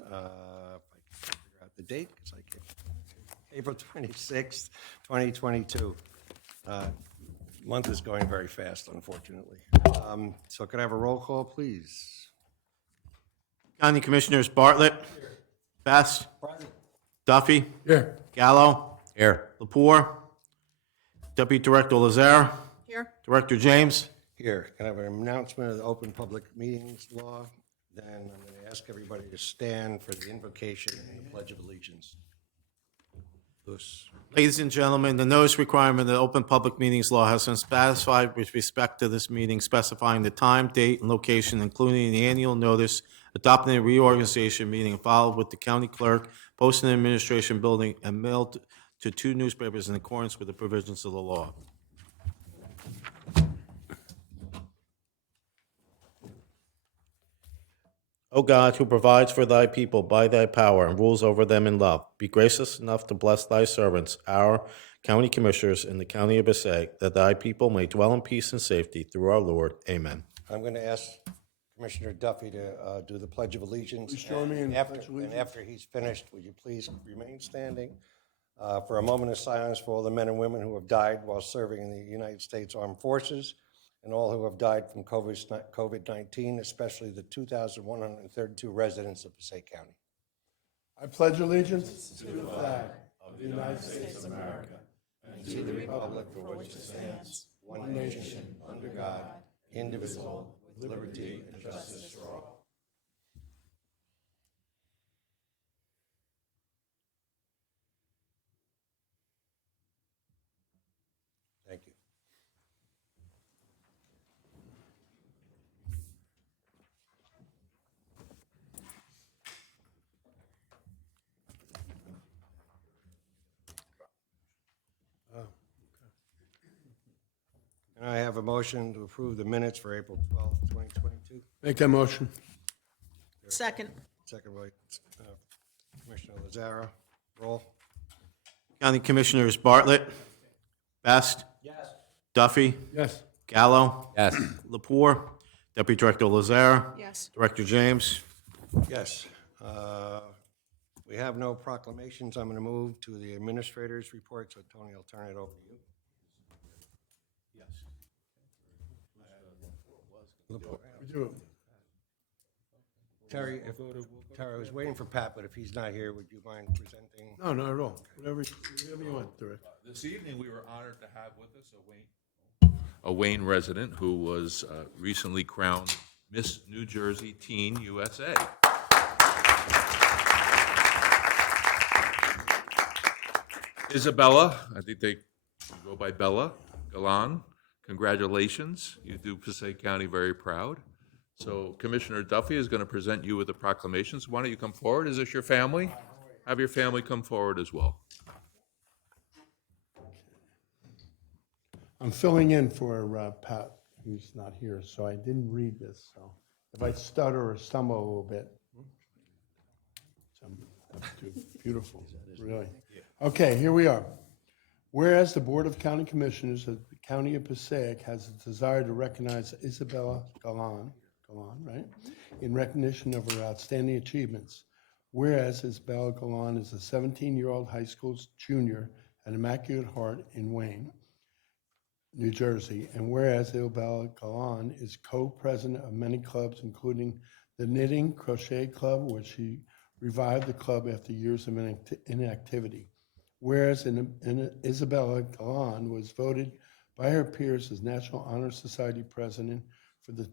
If I can figure out the date, because I can't. April 26th, 2022. Month is going very fast, unfortunately. So could I have a roll call, please? County Commissioners Bartlett. Best. Duffy. Here. Gallo. Here. Lepore. Deputy Director Lazare. Here. Director James. Here, can I have an announcement of the Open Public Meetings Law? Then I'm going to ask everybody to stand for the invocation and the Pledge of Allegiance. Louis. Ladies and gentlemen, the notice requirement of the Open Public Meetings Law has been satisfied with respect to this meeting, specifying the time, date, and location, including the annual notice, adopting a reorganization meeting, followed with the county clerk, posted in the administration building, and mailed to 2 newspapers in accordance with the provisions of the law. O God, who provides for thy people by thy power and rules over them in love, be gracious enough to bless thy servants, our county commissioners in the county of Passaic, that thy people may dwell in peace and safety through our Lord. Amen. I'm going to ask Commissioner Duffy to do the Pledge of Allegiance. Please join me in the Pledge of Allegiance. And after he's finished, would you please remain standing for a moment of silence for all the men and women who have died while serving in the United States Armed Forces, and all who have died from COVID-19, especially the 2,132 residents of Passaic County. I pledge allegiance to the flag of the United States of America and to the republic for which it stands, one nation, under God, indivisible, with liberty and justice for all. Thank you. Can I have a motion to approve the minutes for April 12th, 2022? Make that motion. Second. Second by Commissioner Lazara. Roll. County Commissioners Bartlett. Best. Yes. Duffy. Yes. Gallo. Yes. Lepore. Deputy Director Lazare. Yes. Director James. Yes. We have no proclamations. I'm going to move to the administrator's report. So Tony, I'll turn it over to you. We do it. Terry, Terry, I was waiting for Pat, but if he's not here, would you mind presenting? No, not at all. Whatever you want, Director. This evening, we were honored to have with us a Wayne resident who was recently crowned Miss New Jersey Teen USA. Isabella, I think they go by Bella Galan. Congratulations. You do Passaic County very proud. So Commissioner Duffy is going to present you with the proclamations. Why don't you come forward? Is this your family? Have your family come forward as well. I'm filling in for Pat, who's not here, so I didn't read this. So if I stutter or stumble a little bit, that's too beautiful, really. Okay, here we are. Whereas the Board of County Commissioners of the County of Passaic has a desire to recognize Isabella Galan, right, in recognition of her outstanding achievements. Whereas Isabella Galan is a 17-year-old high school junior at Immaculate Heart in Wayne, New Jersey, and whereas Isabella Galan is co-president of many clubs, including the Knitting Crochet Club, where she revived the club after years of inactivity. Whereas Isabella Galan was voted by her peers as National Honor Society President for the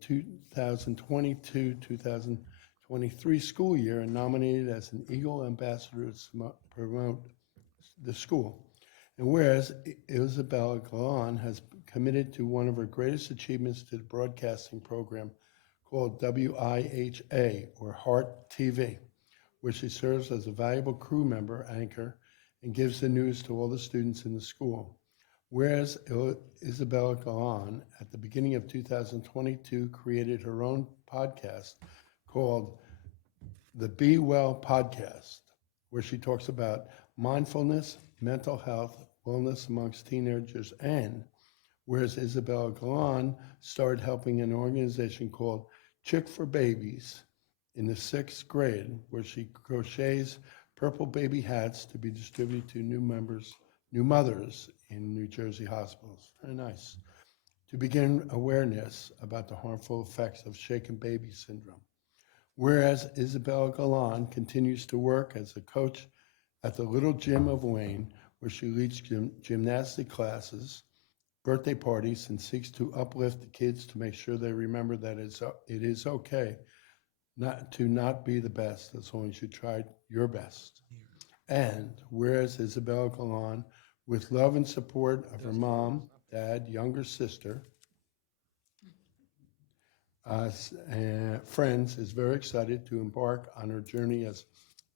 2022-2023 school year and nominated as an Eagle Ambassador to promote the school. And whereas Isabella Galan has committed to one of her greatest achievements to the broadcasting program called WIHA, or Heart TV, where she serves as a valuable crew member, anchor, and gives the news to all the students in the school. Whereas Isabella Galan, at the beginning of 2022, created her own podcast called the Be Well Podcast, where she talks about mindfulness, mental health, wellness amongst teenagers, and whereas Isabella Galan started helping an organization called Chick for Babies in the 6th grade, where she crochets purple baby hats to be distributed to new mothers in New Jersey hospitals. Very nice. To begin awareness about the harmful effects of shaken baby syndrome. Whereas Isabella Galan continues to work as a coach at the Little Gym of Wayne, where she leads gymnastic classes, birthday parties, and seeks to uplift the kids to make sure they remember that it is okay not be the best as long as you tried your best. And whereas Isabella Galan, with love and support of her mom, dad, younger sister, and friends, is very excited to embark on her journey as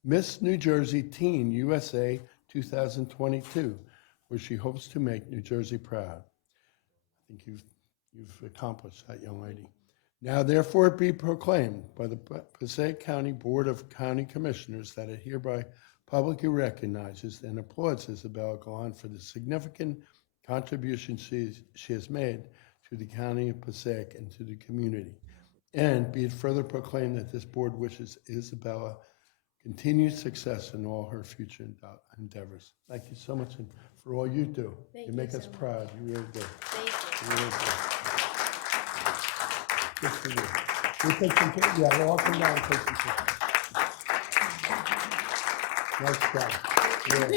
Miss New Jersey Teen USA 2022, where she hopes to make New Jersey proud. I think you've accomplished that, young lady. Now therefore it be proclaimed by the Passaic County Board of County Commissioners that it hereby publicly recognizes and applauds Isabella Galan for the significant contribution she has made to the County of Passaic and to the community. And be it further proclaimed that this board wishes Isabella continued success in all her future endeavors. Thank you so much for all you do. You make us proud. You really do. Thank you. You really do. Good for you. We'll take some pictures. Yeah, we'll all come down and take some pictures. Nice job. Yeah.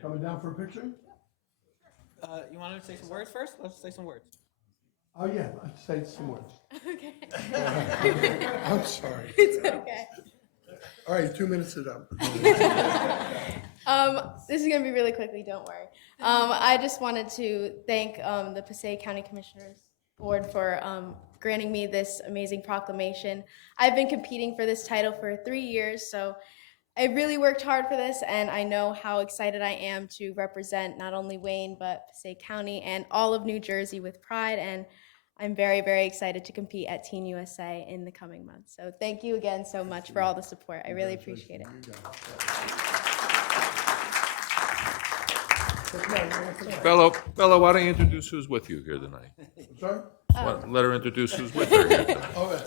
Coming down for a picture? You want to say some words first? Let's say some words. Oh, yeah, I'd say some words. Okay. I'm sorry. It's okay. All right, 2 minutes it up. This is going to be really quickly, don't worry. I just wanted to thank the Passaic County Commissioners Board for granting me this amazing proclamation. I've been competing for this title for 3 years, so I really worked hard for this, and I know how excited I am to represent not only Wayne, but Passaic County and all of New Jersey with pride, and I'm very, very excited to compete at Teen USA in the coming months. So thank you again so much for all the support. I really appreciate it. Bella, why don't you introduce who's with you here tonight? Sorry? Let her introduce who's with her here tonight. Oh, yeah.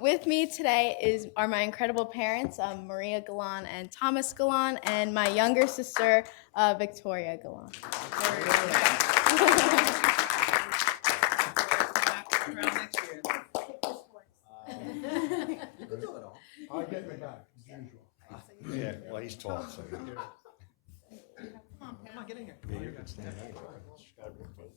With me today are my incredible parents, Maria Galan and Thomas Galan, and my younger sister, Victoria Galan. I'll get you back, as usual. Yeah, well, he's tall, so. Come on, get in here. You can stand anywhere. It's gotta be fun.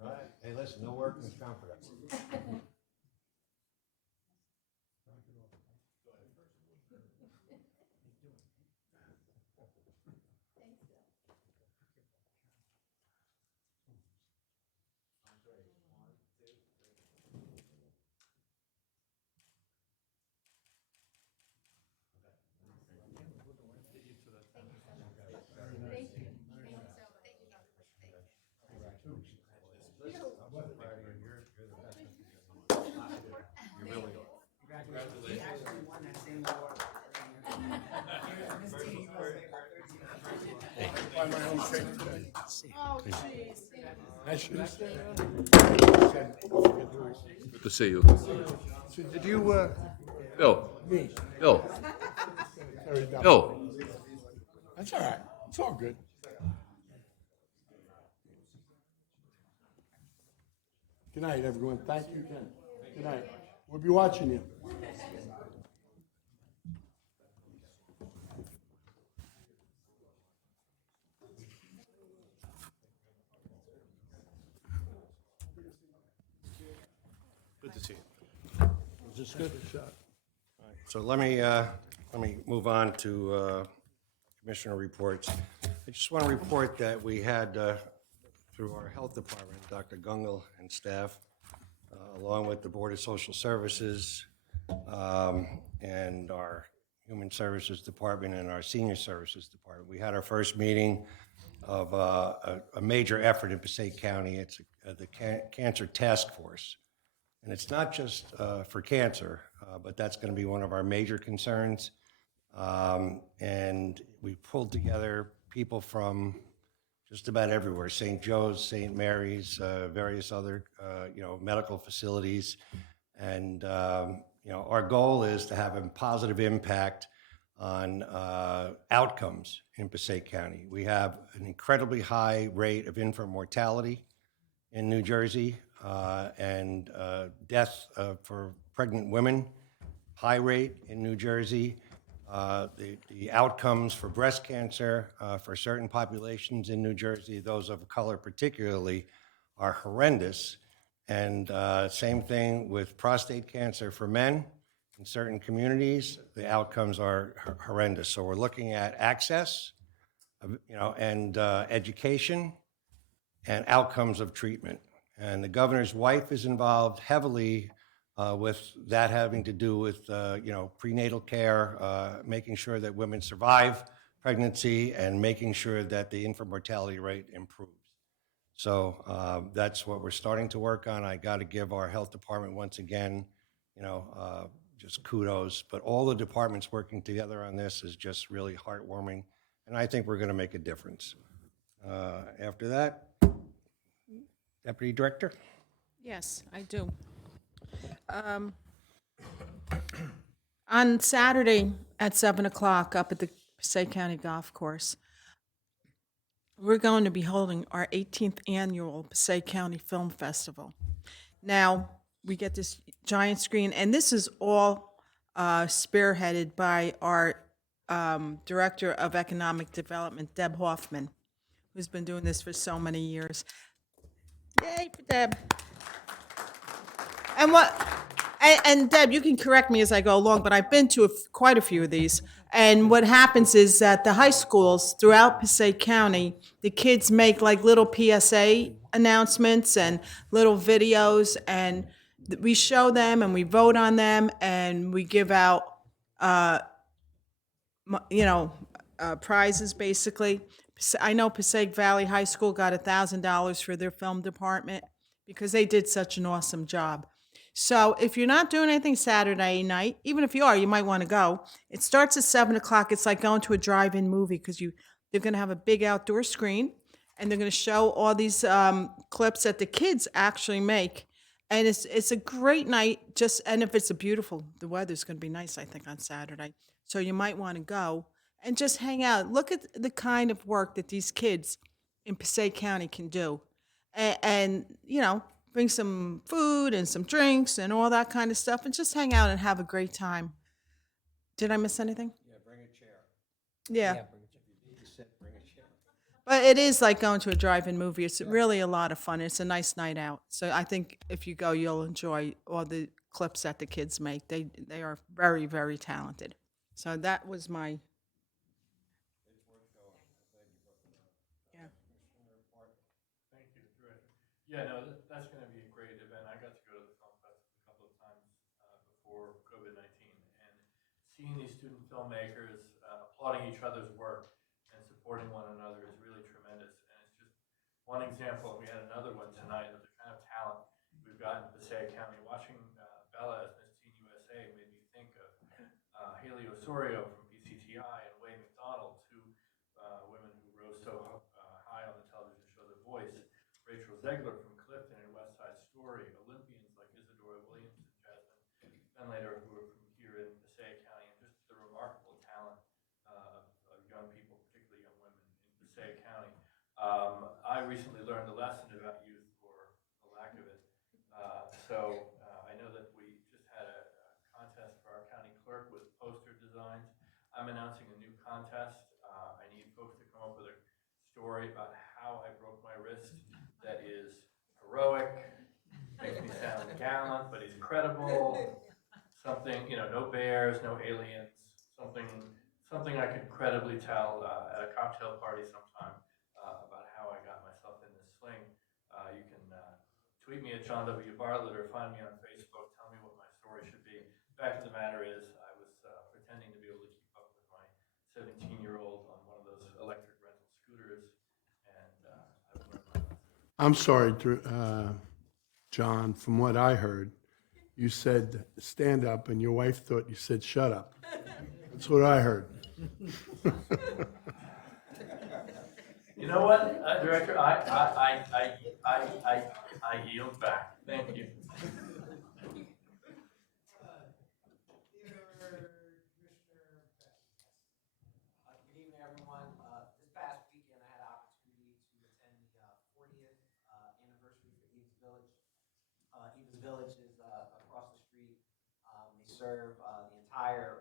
All right, hey, listen, no work in this conference. Oh, jeez. I should have stayed. Good to see you. Did you, Bill? Bill? Bill? That's all right. It's all good. Good night, everyone. Thank you again. Good night. We'll be watching you. Good to see you. Is this good? So let me move on to commissioner reports. I just want to report that we had, through our health department, Dr. Gungal and staff, along with the Board of Social Services and our Human Services Department and our Senior Services Department. We had our first meeting of a major effort in Passaic County. It's the Cancer Task Force. And it's not just for cancer, but that's going to be one of our major concerns. And we pulled together people from just about everywhere, St. Joe's, St. Mary's, various other, medical facilities. And, our goal is to have a positive impact on outcomes in Passaic County. We have an incredibly high rate of infant mortality in New Jersey, and death for pregnant women, high rate in New Jersey. The outcomes for breast cancer for certain populations in New Jersey, those of color particularly, are horrendous. And same thing with prostate cancer for men. In certain communities, the outcomes are horrendous. So we're looking at access, and education and outcomes of treatment. And the governor's wife is involved heavily with that, having to do with, prenatal care, making sure that women survive pregnancy and making sure that the infant mortality rate improves. So that's what we're starting to work on. I got to give our health department once again, just kudos. But all the departments working together on this is just really heartwarming, and I think we're going to make a difference. After that, Deputy Director. Yes, I do. On Saturday at 7 o'clock up at the Passaic County Golf Course, we're going to be holding our 18th annual Passaic County Film Festival. Now, we get this giant screen, and this is all spearheaded by our Director of Economic Development, Deb Hoffman, who's been doing this for so many years. Yay for Deb. And Deb, you can correct me as I go along, but I've been to quite a few of these. And what happens is that the high schools throughout Passaic County, the kids make like little PSA announcements and little videos, and we show them and we vote on them, and we give out, prizes basically. I know Passaic Valley High School got $1,000 for their film department because they did such an awesome job. So if you're not doing anything Saturday night, even if you are, you might want to go. It starts at 7 o'clock. It's like going to a drive-in movie because they're going to have a big outdoor screen, and they're going to show all these clips that the kids actually make. And it's a great night. And if it's the weather's going to be nice, I think, on Saturday. So you might want to go and just hang out. Look at the kind of work that these kids in Passaic County can do. And bring some food and some drinks and all that kind of stuff, and just hang out and have a great time. Did I miss anything? Yeah, bring a chair. Yeah. Sit, bring a chair. But it is like going to a drive-in movie. It's really a lot of fun. It's a nice night out. So I think if you go, you'll enjoy all the clips that the kids make. They are very, very talented. So that was my... Yeah. Yeah, no, that's going to be a great event. I got to go to the film festival a couple of times before COVID-19, and seeing these student filmmakers applauding each other's work and supporting one another is really tremendous. And it's just one example. We had another one tonight of the kind of talent we've got in Passaic County. Watching Bella as Miss Teen USA made me think of Haley Osorio from PCTI and Wade McDonald, two women who rose so high on the television show The Voice. Rachel Zegler from Clifton and West Side Story, Olympians like Isadora Williams and Jasmine Benlater, who are from here in Passaic County, and just the remarkable talent of young people, particularly young women in Passaic County. I recently learned a lesson about youth, or the lack of it. I know that we just had a contest for our county clerk with poster designs. I'm announcing a new contest. I need folks to come up with a story about how I broke my wrist that is heroic, makes me sound gallant, but he's credible. Something, no bears, no aliens. Something I could credibly tell at a cocktail party sometime about how I got myself in this sling. You can tweet me at John W. Bartlett or find me on Facebook. Tell me what my story should be. The fact of the matter is, I was pretending to be able to keep up with my 17-year-old on one of those electric rental scooters, and I've learned my lesson. I'm sorry, John, from what I heard, you said stand up, and your wife thought you said shut up. That's what I heard. You know what, Director, I yield back. Thank you. Good evening, everyone. This past weekend, I had an opportunity to attend the 40th anniversary for Eves Village. Eves Village is across the street. They serve the entire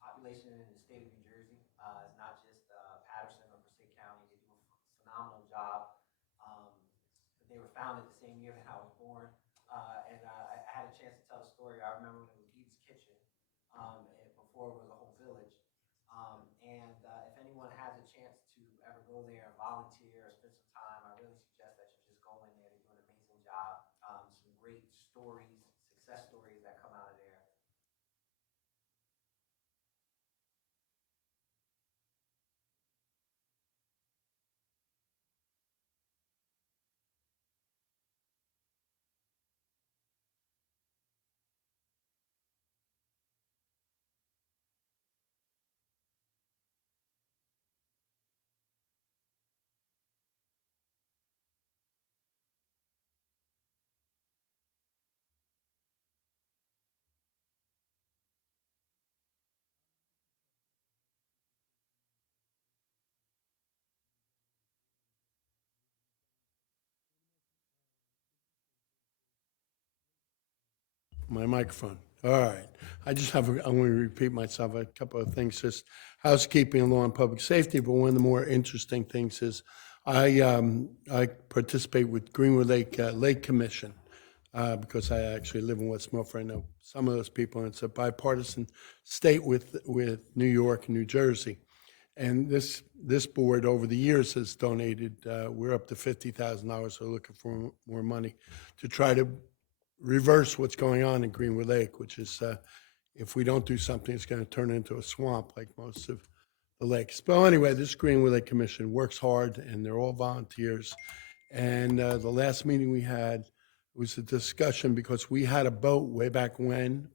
population in the state of New Jersey. It's not just Patterson or Passaic County. They do a phenomenal job. They were founded the same year that I was born, and I had a chance to tell the story. I remember when it was Eve's Kitchen, before it was a whole village. If anyone has a chance to ever go there and volunteer or spend some time, I really suggest that you just go in there. They do an amazing job. Some great stories, success stories that come out of there. My microphone. All right. I just have, I'm going to repeat myself, a couple of things, just housekeeping and law and public safety, but one of the more interesting things is I participate with Greenwood Lake Commission because I actually live in West Milford. I know some of those people, and it's a bipartisan state with New York and New Jersey. And this board over the years has donated, we're up to $50,000, so we're looking for more money to try to reverse what's going on in Greenwood Lake, which is if we don't do something, it's going to turn into a swamp like most of the lakes. But anyway, this Greenwood Lake Commission works hard, and they're all volunteers. And the last meeting we had was a discussion because we had a boat way back when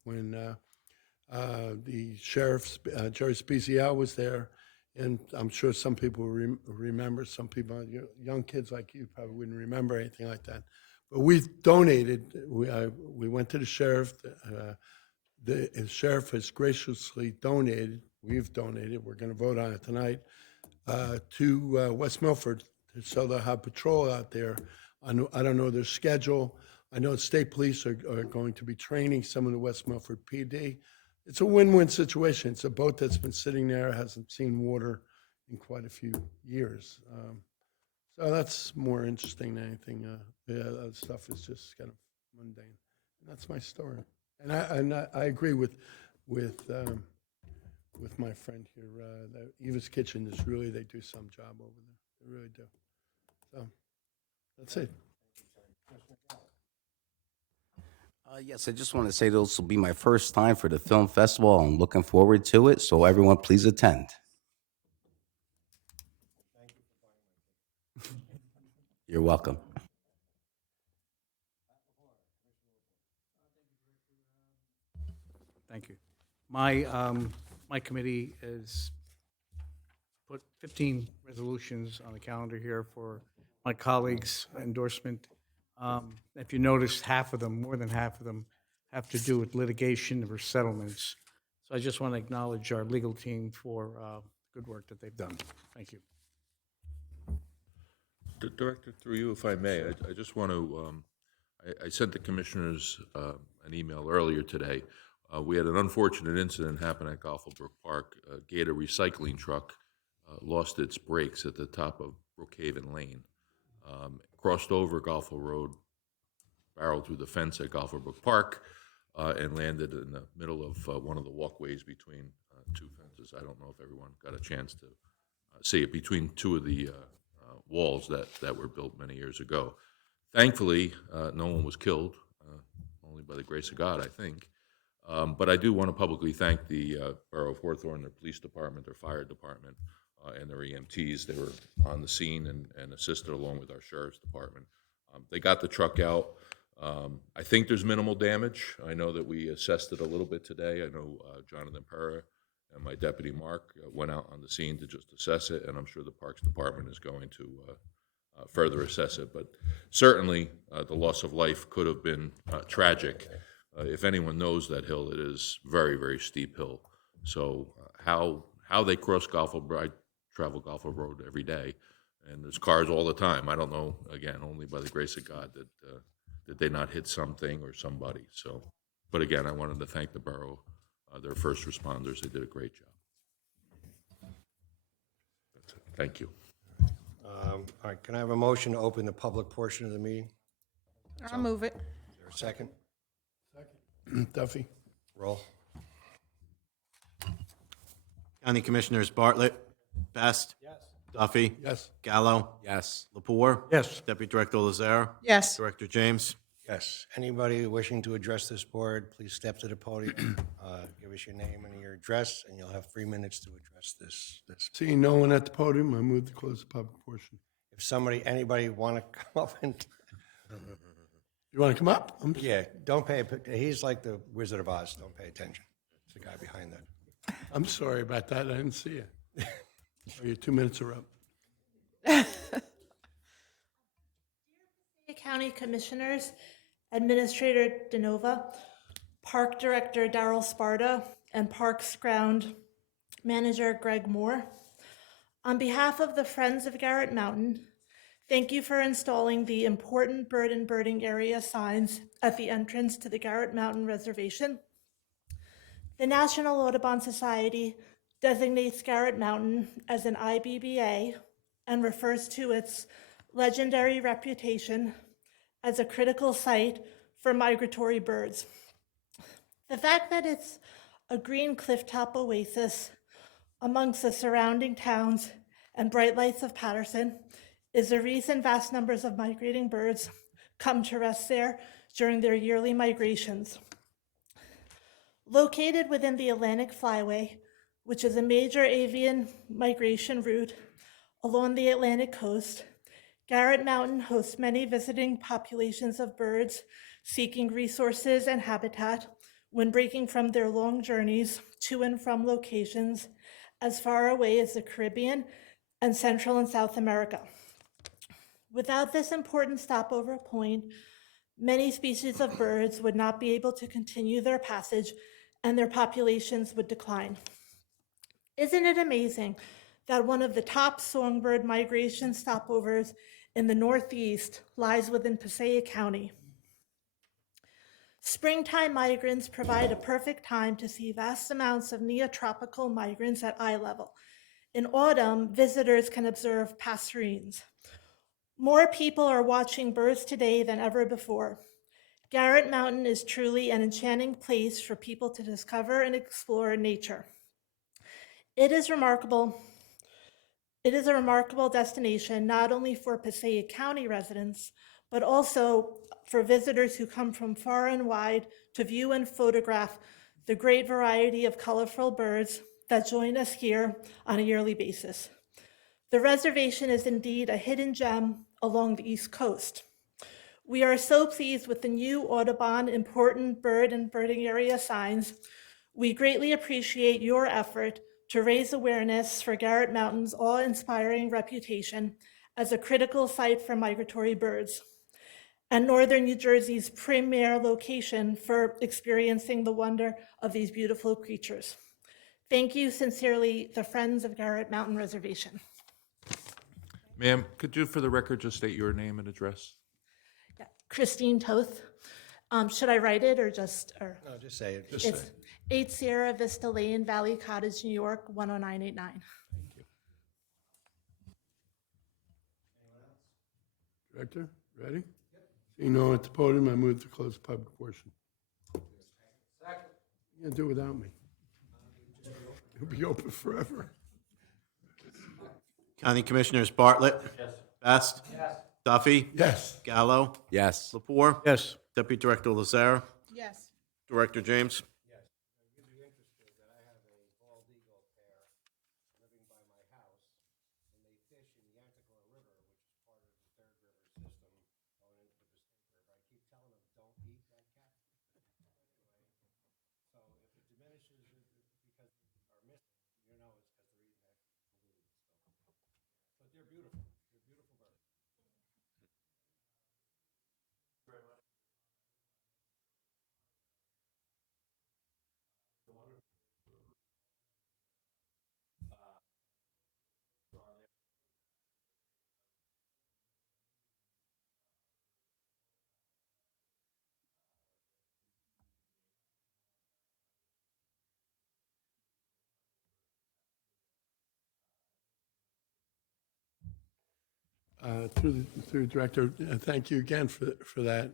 the sheriff, Jerry Spezial, was there. And I'm sure some people remember, some people, young kids like you probably wouldn't remember anything like that. But we've donated, we went to the sheriff, the sheriff has graciously donated, we've donated, we're gonna vote on it tonight, to West Milford, so they'll have patrol out there. I don't know their schedule. I know state police are going to be training some of the West Milford PD. It's a win-win situation. It's a boat that's been sitting there, hasn't seen water in quite a few years. So that's more interesting than anything. The other stuff is just kind of mundane. And that's my story. And I agree with my friend here. That Eva's Kitchen is really, they do some job over there. They really do. So that's it. Yes, I just want to say this will be my first time for the film festival. I'm looking forward to it, so everyone please attend. You're welcome. Thank you. My committee has put 15 resolutions on the calendar here for my colleagues' endorsement. If you notice, half of them, more than half of them, have to do with litigation or settlements. So I just want to acknowledge our legal team for good work that they've done. Thank you. Director, through you, if I may, I just want to, I sent the commissioners an email earlier today. We had an unfortunate incident happen at Golfbrook Park. A Gator recycling truck lost its brakes at the top of Brookhaven Lane, crossed over Golfo Road, barreled through the fence at Golfbrook Park, and landed in the middle of one of the walkways between two fences. I don't know if everyone got a chance to see it, between two of the walls that were built many years ago. Thankfully, no one was killed, only by the grace of God, I think. But I do want to publicly thank the Borough of Hawthorne, their police department, their fire department, and their EMTs. They were on the scene and assisted along with our sheriff's department. They got the truck out. I think there's minimal damage. I know that we assessed it a little bit today. I know Jonathan Perra and my deputy Mark went out on the scene to just assess it, and I'm sure the Parks Department is going to further assess it. But certainly, the loss of life could have been tragic. If anyone knows that hill, it is very, very steep hill. So how they cross Golfo, I travel Golfo Road every day, and there's cars all the time. I don't know, again, only by the grace of God that they not hit something or somebody. So, but again, I wanted to thank the borough, their first responders. They did a great job. That's it. Thank you. All right, can I have a motion to open the public portion of the meeting? I'll move it. Is there a second? Duffy? Roll. County Commissioners Bartlett, Best. Yes. Duffy. Yes. Gallo. Yes. Lepore. Yes. Deputy Director Lazare. Yes. Director James. Yes. Anybody wishing to address this board, please step to the podium, give us your name and your address, and you'll have 3 minutes to address this. Seeing no one at the podium, I move to close the public portion. If anybody want to come up and, You want to come up? yeah, don't pay, he's like the Wizard of Oz, don't pay attention. It's the guy behind that. I'm sorry about that. I didn't see it. Oh, your 2 minutes are up. County Commissioners, Administrator DeNova, Park Director Daryl Sparta, and Parks Ground Manager Greg Moore. On behalf of the Friends of Garrett Mountain, thank you for installing the important bird and birding area signs at the entrance to the Garrett Mountain Reservation. The National Audubon Society designates Garrett Mountain as an IBBA and refers to its legendary reputation as a critical site for migratory birds. The fact that it's a green clifftop oasis amongst the surrounding towns and bright lights of Patterson is the reason vast numbers of migrating birds come to rest there during their yearly migrations. Located within the Atlantic Flyway, which is a major avian migration route along the Atlantic coast, Garrett Mountain hosts many visiting populations of birds seeking resources and habitat when breaking from their long journeys to and from locations as far away as the Caribbean and Central and South America. Without this important stopover point, many species of birds would not be able to continue their passage and their populations would decline. Isn't it amazing that one of the top songbird migration stopovers in the Northeast lies within Passaic County? Springtime migrants provide a perfect time to see vast amounts of neotropical migrants at eye level. In autumn, visitors can observe passerines. More people are watching birds today than ever before. Garrett Mountain is truly an enchanting place for people to discover and explore nature. It is a remarkable destination not only for Passaic County residents, but also for visitors who come from far and wide to view and photograph the great variety of colorful birds that join us here on a yearly basis. The reservation is indeed a hidden gem along the East Coast. We are so pleased with the new Audubon Important Bird and Birding Area signs. We greatly appreciate your effort to raise awareness for Garrett Mountain's awe-inspiring reputation as a critical site for migratory birds, and Northern New Jersey's premier location for experiencing the wonder of these beautiful creatures. Thank you sincerely, the Friends of Garrett Mountain Reservation. Ma'am, could you, for the record, just state your name and address? Yeah. Christine Toth. Should I write it or just? No, just say it. It's 8 Sierra Vista Lane, Valley Cottage, New York, 10989. Director, ready? Yep. Seeing no one at the podium, I move to close the public portion. Second. You can't do it without me. It'll be open forever. County Commissioners Bartlett. Yes. Best. Yes. Duffy. Yes. Gallo. Yes. Lepore. Yes. Deputy Director Lazare. Yes. Director James. You'd be interested that I have a bald eagle pair living by my house, and they fish in the Yanticor River, which is part of the Third River system going into the Passaic River. I keep telling them, Through the director, thank you again for that.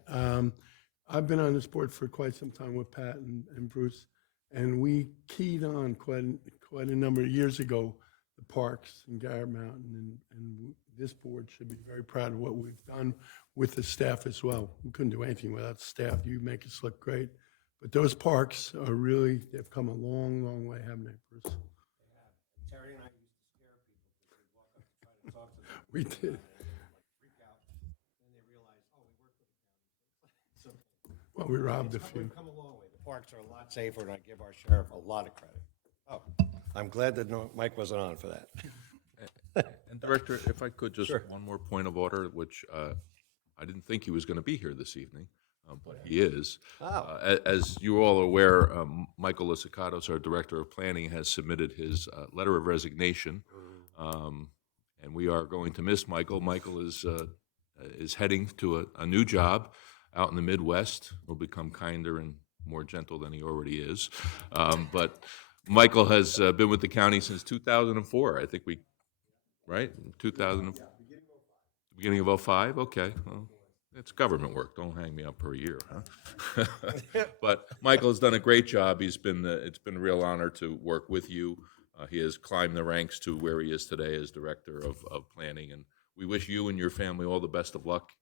I've been on this board for quite some time with Pat and Bruce, and we keyed on quite a number of years ago the parks in Garrett Mountain, and this board should be very proud of what we've done with the staff as well. We couldn't do anything without staff. You make us look great. But those parks are really, they've come a long, long way, haven't they, Bruce? Terry and I used to scare people because we'd walk up and try to talk to them. We did. Freak out. Then they realize, oh, we work with the county. So Well, we robbed a few. we've come a long way. The parks are a lot safer, and I give our sheriff a lot of credit. Oh, I'm glad that Mike wasn't on for that. And Director, if I could, just one more point of order, which I didn't think he was going to be here this evening, but he is. As you all are aware, Michael Lisicatos, our Director of Planning, has submitted his letter of resignation, and we are going to miss Michael. Michael is heading to a new job out in the Midwest. Will become kinder and more gentle than he already is. But Michael has been with the county since 2004. I think right? 2000, beginning of 2005? Okay. Well, it's government work. Don't hang me up per year, huh? But Michael has done a great job. It's been a real honor to work with you. He has climbed the ranks to where he is today as Director of Planning. And we wish you and your family all the best of luck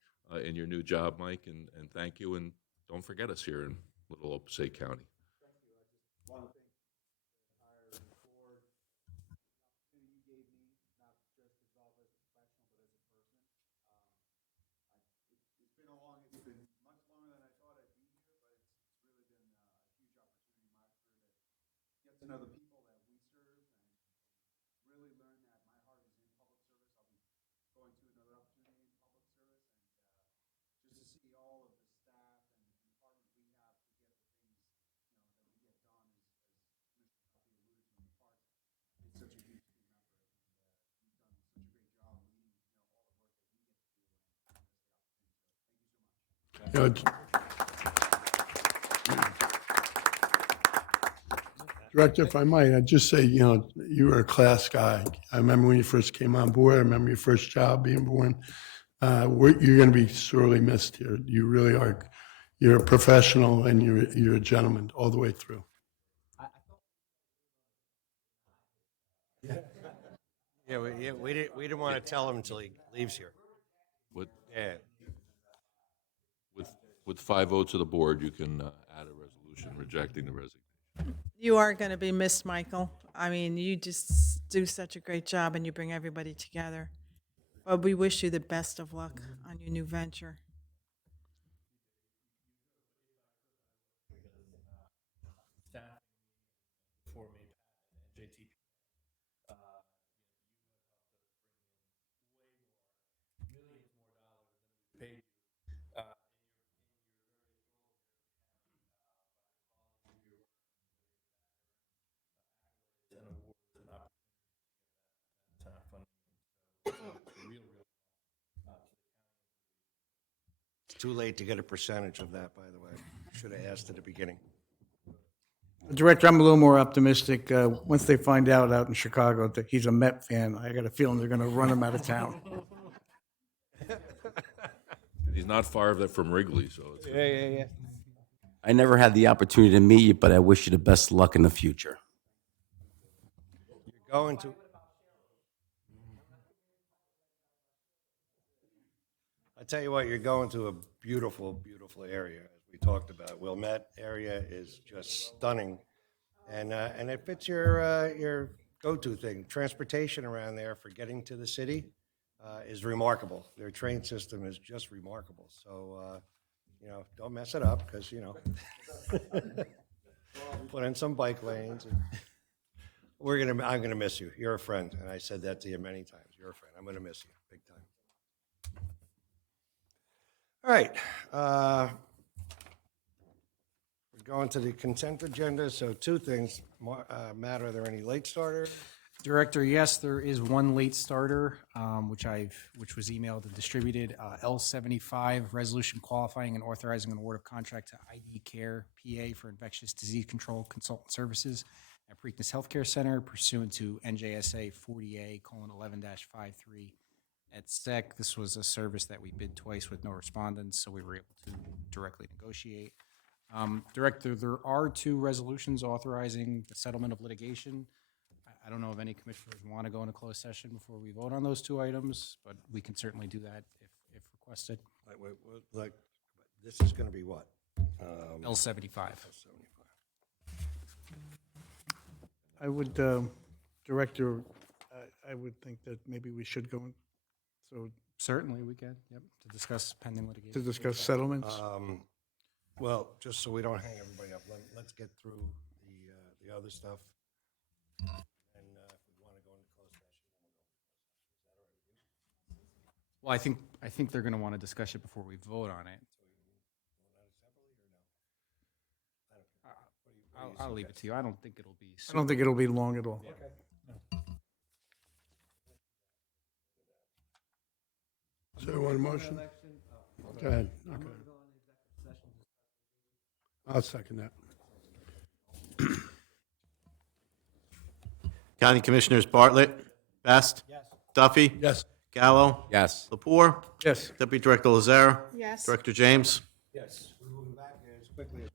in your new job, Mike, and thank you. And don't forget us here in little old Passaic County. to know the people that we serve and really learn that my heart is in public service. I'll be going to another opportunity in public service, and just to see all of the staff and department we have to get the things that we get done, as Commissioner Duffy alluded to in the parks, it's such a huge team effort, and you've done such a great job leading all the work that we get to do, and that's the opportunity. So thank you so much. Director, if I might, I'd just say, you were a class guy. I remember when you first came on board. I remember your first job being born. You're going to be sorely missed here. You really are. You're a professional and you're a gentleman all the way through. Yeah, we didn't want to tell him until he leaves here. Yeah. With 5 votes of the board, you can add a resolution rejecting the resignation. You are going to be missed, Michael. I mean, you just do such a great job and you bring everybody together. But we wish you the best of luck on your new venture. Staff for me, Pat, and JTP. Millions more dollars than we paid you. It's too late to get a percentage of that, by the way. Should have asked at the beginning. Director, I'm a little more optimistic. Once they find out in Chicago that he's a Met fan, I got a feeling they're going to run him out of town. He's not far from Wrigley, so it's. Yeah. I never had the opportunity to meet you, but I wish you the best luck in the future. You're going to. I tell you what, you're going to a beautiful, beautiful area, as we talked about. Wilmette area is just stunning, and it fits your go-to thing. Transportation around there for getting to the city is remarkable. Their train system is just remarkable. So, don't mess it up because put in some bike lanes. And I'm gonna miss you. You're a friend, and I said that to you many times. You're a friend. I'm gonna miss you big time. All right. We're going to the consent agenda. So 2 things. Matt, are there any late starters? Director, yes, there is one late starter, which was emailed and distributed. L75, resolution qualifying and authorizing an award of contract to ID Care PA for infectious disease control consultant services at Preakness Healthcare Center pursuant to NJSA 40A:11-53 At SEC, this was a service that we bid twice with no respondents, so we were able to directly negotiate. Director, there are 2 resolutions authorizing the settlement of litigation. I don't know if any commissioners want to go into closed session before we vote on those 2 items, but we can certainly do that if requested. Like, this is going to be what? L75. I would, Director, I would think that maybe we should go, so, Certainly, we can, yep, to discuss pending to litigation. discuss settlements. Well, just so we don't hang everybody up, let's get through the other stuff. And if we want to go into closed session, Well, I think they're going to want to discuss it before we vote on it. I'll leave it to you. I don't think it'll be. I don't think it'll be long at all. So you want a motion? Go ahead. Okay. I'll second that. County Commissioners Bartlett, Best. Duffy. Yes. Gallo. Yes. Lapore. Yes. Deputy Director Lazare. Yes. Director James. yes, we're moving back as quickly as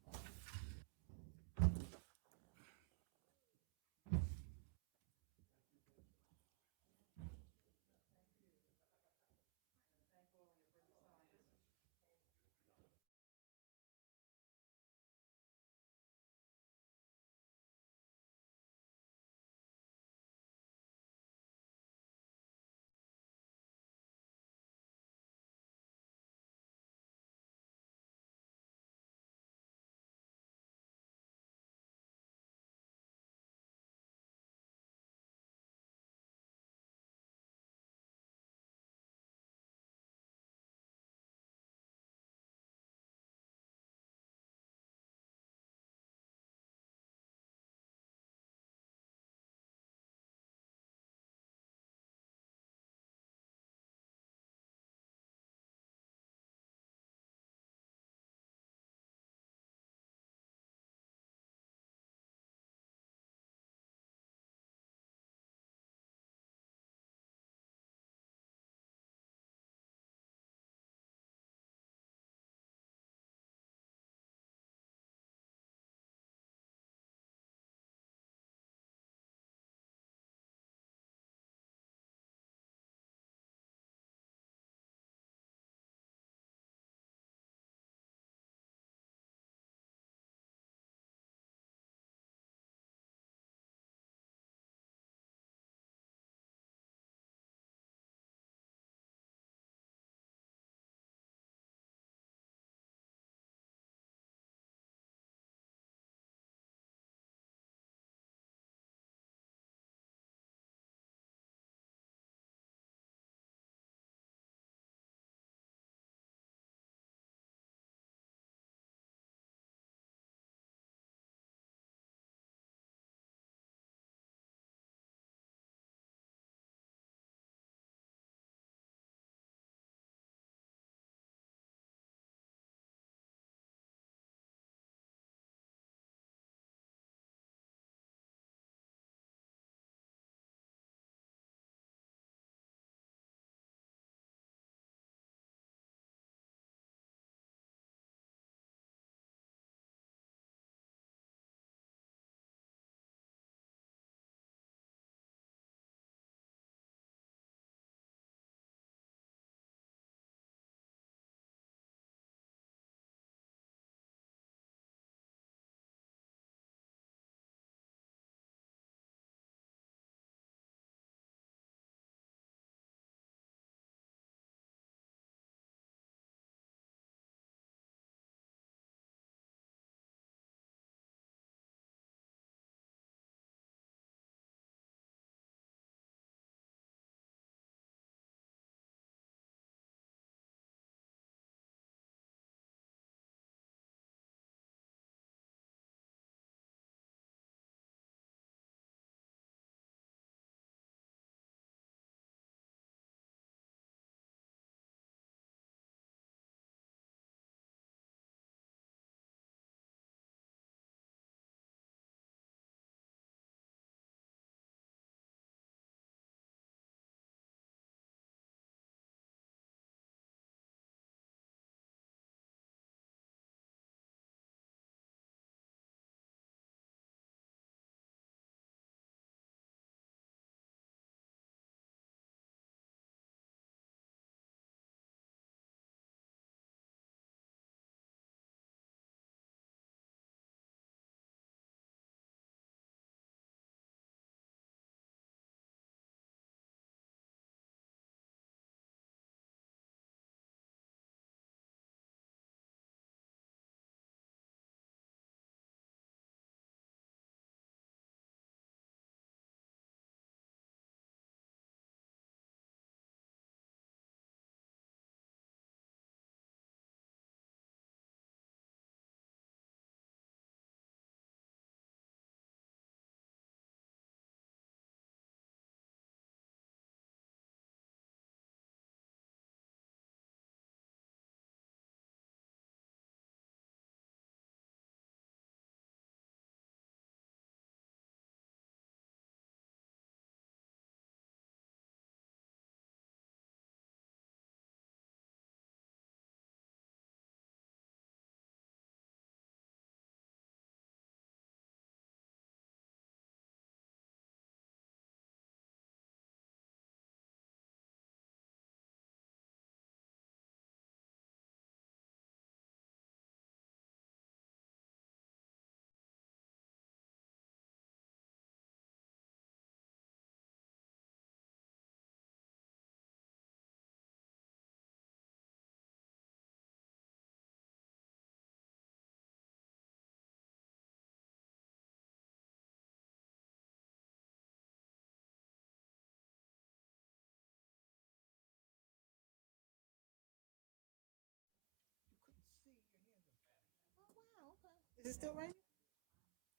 Is it still raining?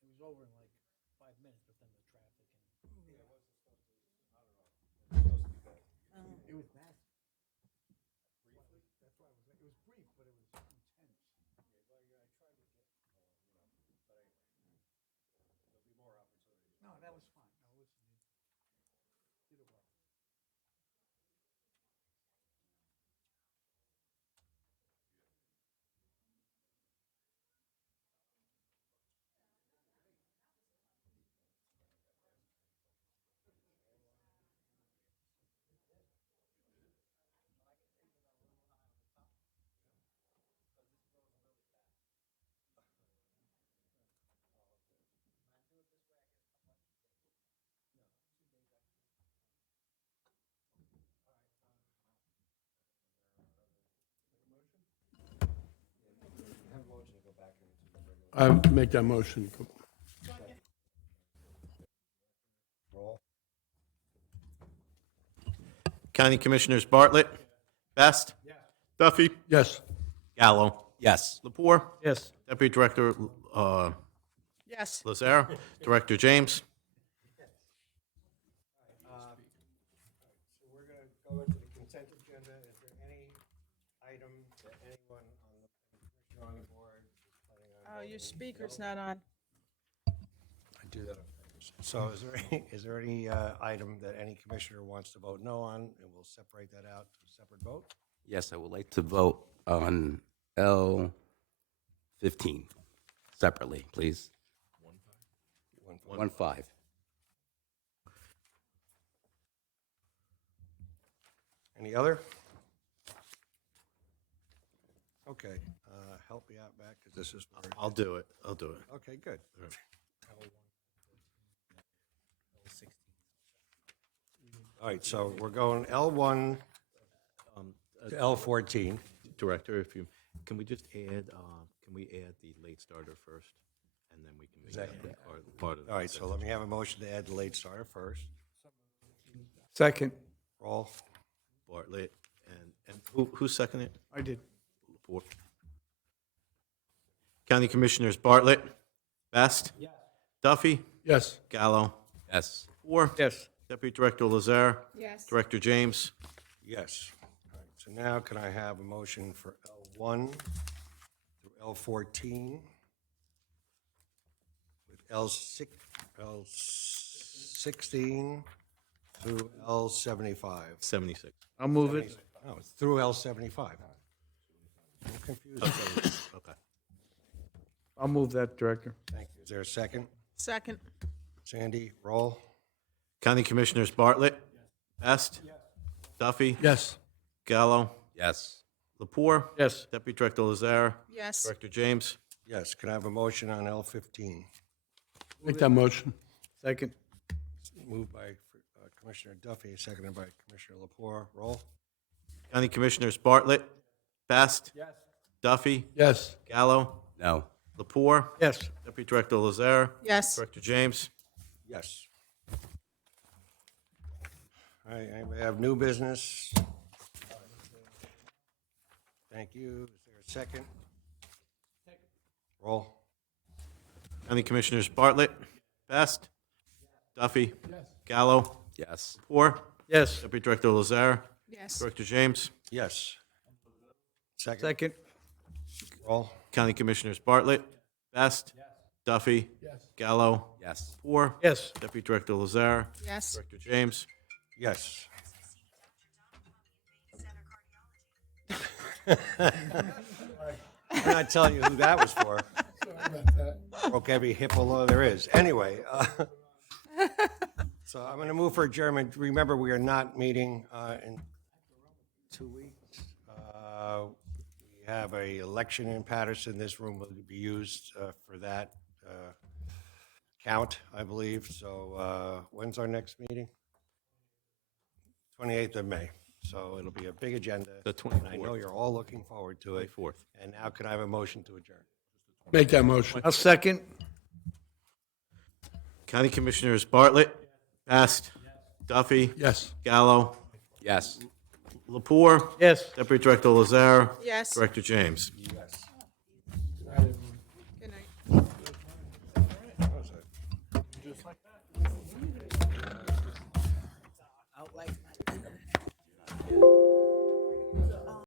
It was over in like 5 minutes, but then the traffic and. It was bad. Briefly? That's why it was brief, but it was intense. I tried to get. No, that was fine. No, listen, you did it well. I make that motion. Roll. County Commissioners Bartlett. Best. Duffy. Yes. Gallo. Yes. Lepore. Yes. Deputy Director Yes. Lazare. Director James. So we're going to go into the consent agenda. Is there any item that anyone on the commissioner on the board is planning on? Oh, your voting speaker's no? not on. I do that on purpose. So is there any item that any commissioner wants to vote no on, and we'll separate that out to a separate vote? Yes, I would like to vote on L15 separately, please. 1-5. Any other? Okay, help me out back, because this is. I'll do it. I'll do it. Okay, good. All right, so we're going L1 to L14. Director, if you, can we just add, can we add the late starter first? And then we can make that part of. All right, so let me have a motion to add the late starter first. Second. Roll. Bartlett, and who seconded it? I did. Lepore. County Commissioners Bartlett. Best. Duffy. Yes. Gallo. Yes. Lepore. Yes. Deputy Director Lazare. Yes. Director James. Yes. All right, so now can I have a motion for L1 through L14 with L16 through L75? 76. I'll move it. No, it's through L75. I'm confused. Okay. I'll move that, Director. Thank you. Is there a second? Second. Sandy, roll. County Commissioners Bartlett. Best. Duffy. Yes. Gallo. Yes. Lepore. Yes. Deputy Director Lazare. Yes. Director James. Yes, can I have a motion on L15? Make that motion. Second. Moved by Commissioner Duffy, seconded by Commissioner Lepore. Roll. County Commissioners Bartlett. Best. Duffy. Yes. Gallo. No. Lepore. Yes. Deputy Director Lazare. Yes. Director James. Yes. All right, anybody have new business? Thank you. Is there a second? Roll. County Commissioners Bartlett. Best. Duffy. Gallo. Yes. Lepore. Yes. Deputy Director Lazare. Yes. Director James. Yes. Second. Second. Roll. County Commissioners Bartlett. Best. Duffy. Gallo. Yes. Lepore. Yes. Deputy Director Lazare. Yes. Director James. Yes. I'm not telling you who that was for. Broke every HIPAA law there is. Anyway, so I'm going to move for adjournment. Remember, we are not meeting in 2 weeks. We have a election in Patterson. This room will be used for that count, I believe. So when's our next meeting? 28th of May. So it'll be a big agenda. The And I 24th. know you're all looking forward to it. 24th. And now can I have a motion to adjourn? Make that motion. I'll second. County Commissioners Bartlett. Best. Duffy. Yes. Gallo. Yes. Lepore. Yes. Deputy Director Lazare. Yes. Director James. Yes. Good night. you.